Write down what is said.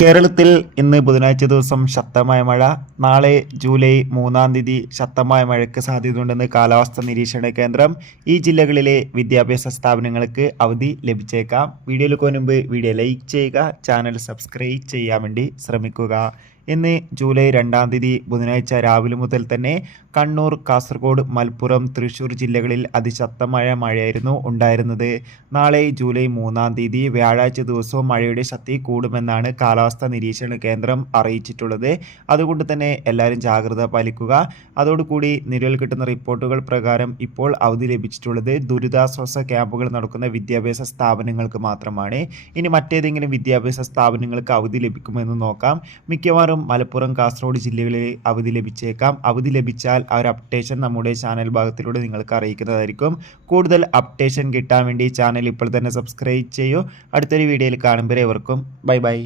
കേരളത്തിൽ ഇന്ന് ബുധനാഴ്ച ദിവസം ശക്തമായ മഴ. നാളെ ജൂലൈ 3-ാം തീയതി ശക്തമായ മഴയ്ക്ക് സാധ്യതയുണ്ടെന്ന് കാലാവസ്ഥാ നിരീക്ഷണ കേന്ദ്രം. ഈ ജില്ലകളിലെ വിദ്യാഭ്യാസ സ്ഥാപനങ്ങൾക്ക് അവധി ലഭിച്ചേക്കാം. വീഡിയോയിൽ മുൻപ് വീഡിയോ ലൈക്ക് ചെയ്യുക, ചാനൽ സബ്സ്ക്രൈബ് ചെയ്യാൻ വേണ്ടി ശ്രമിക്കുക. ഇന്ന് ജൂലൈ 2-ാം തീയതി ബുധനാഴ്ച രാവിലെ മുതൽ തന്നെ കണ്ണൂർ, കാസർഗോഡ്, മലപ്പുറം, തൃശ്ശൂർ ജില്ലകളിൽ അതിശക്തമായ മഴയായിരുന്നു ഉണ്ടായിരുന്നത്. നാളെ ജൂലൈ 3-ാം തീയതി വ്യാഴാഴ്ച ദിവസവും മഴയുടെ ശക്തി കൂടുമെന്നാണ് കാലാവസ്ഥാ നിരീക്ഷണ കേന്ദ്രം അറിയിച്ചിട്ടുള്ളത്. അതുകൊണ്ട് തന്നെ എല്ലാവരും ജാഗ്രത പാലിക്കുക. അതോടുകൂടി നിലവിൽ കിട്ടുന്ന റിപ്പോർട്ടുകൾ പ്രകാരം ഇപ്പോൾ അവധി ലഭിച്ചിട്ടുള്ളത് ദുരിതാശ്വാസ ക്യാമ്പുകൾ നടക്കുന്ന വിദ്യാഭ്യാസ സ്ഥാപനങ്ങൾക്ക് മാത്രമാണ്. ഇനി മറ്റേതെങ്കിലും വിദ്യാഭ്യാസ സ്ഥാപനങ്ങൾക്ക് അവധി ലഭിക്കുമെന്ന് നോക്കാം. മിക്കവാറും മലപ്പുറം, കാസർഗോഡ് ജില്ലകളിൽ അവധി ലഭിച്ചേക്കാം. അവധി ലഭിച്ചാൽ ആ ഒരു അപ്ഡേഷൻ നമ്മുടെ ചാനൽ ഭാഗത്തിലൂടെ നിങ്ങൾക്ക് അറിയിക്കുന്നതായിരിക്കും. കൂടുതൽ അപ്ഡേഷൻ കിട്ടാൻ വേണ്ടി ചാനൽ ഇപ്പോൾ തന്നെ സബ്സ്ക്രൈബ് ചെയ്യൂ. അടുത്തൊരു വീഡിയോയിൽ കാണുമ്പോൾ ഏവർക്കും ബൈ.